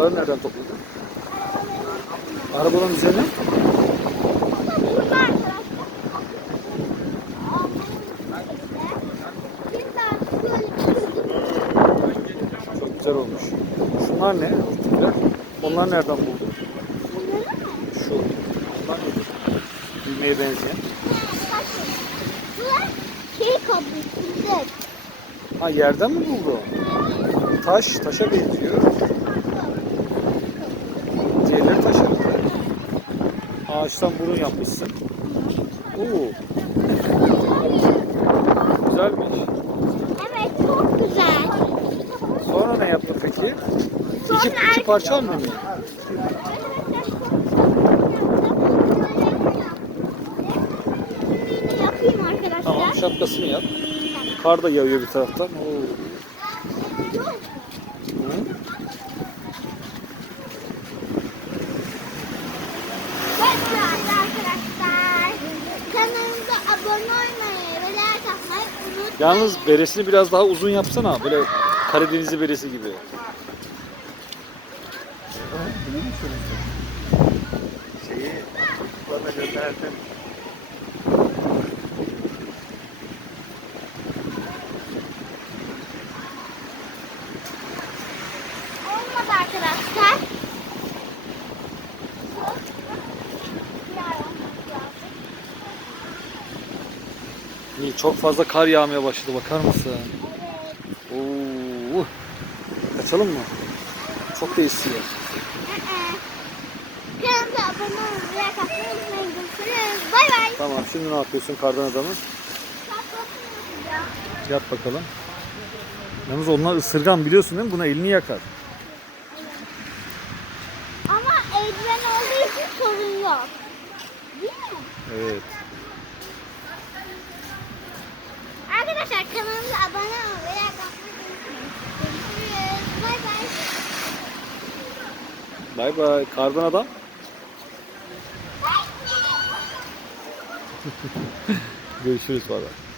karları nereden topladın? Arabanın üzerine. Çok güzel olmuş. Şunlar ne? Örtüler. Onlar nereden buldun? Şu. Onlar nedir? Düğmeye benzeyen. şey fındık. Ha yerden mi buldu? Taş, taşa benziyor. Ağaçtan burun yapmışsın. Oo. Güzelmiş. Evet, çok güzel. Sonra ne yaptın peki? Sonra İki, iki parça? Yapayım arkadaşlar. Tamam şapkasını yap. Kar da yağıyor bir taraftan. Oo. Hı? Bakın arkadaşlar. Kanalımıza abone olmayı ve like atmayı unutmayın. Yalnız beresini biraz daha uzun yapsana. Böyle Karadenizli beresi gibi. Olmadı arkadaşlar. İyi, çok fazla kar yağmaya başladı. Bakar mısın? Oo. Kaçalım mı? Çok da esiyor. Kanalımıza abone olmayı ve like atmayı unutmayın. Görüşürüz. Bay bay. Tamam şimdi ne yapıyorsun kardan adamı? Yap bakalım. Yalnız onlar ısırgan biliyorsun değil mi? Buna elini yakar. Ama eldiven olduğu için sorun yok. Değil mi? Evet. Arkadaşlar kanalımıza abone ve like. Görüşürüz. Bay bay. Bay bay. Kardan adam. Görüşürüz bay bay.